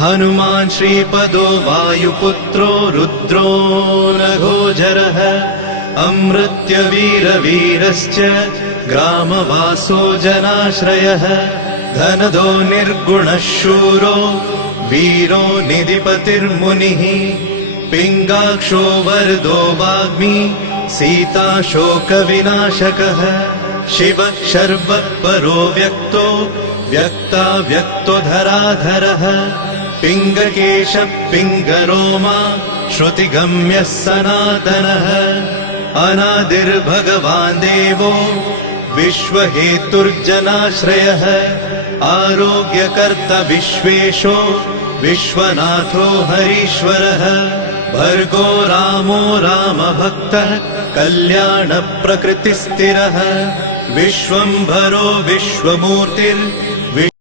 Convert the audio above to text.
हनुमान् श्रीपदो वायुपुत्रो रुद्रो नघोजरः अमृत्यवीरवीरश्च ग्रामवासो जनाश्रयः धनदो निर्गुणः शूरो वीरो निधिपतिर्मुनिः पिङ्गाक्षो वरदो वाग्मी सीताशोकविनाशकः शिवः शर्वः परो व्यक्तो व्यक्ताव्यक्तो धराधरः पिङ्गकेशः पिङ्गरोमा श्रुतिगम्यः सनातनः अनादिर्भगवान् देवो विश्वहेतुर्जनाश्रयः आरोग्यकर्ता विश्वेशो विश्वनाथो हरीश्वरः भर्गो रामो रामभक्तः कल्याणप्रकृतिस्थिरः विश्वम्भरो विश्वमूर्तिर्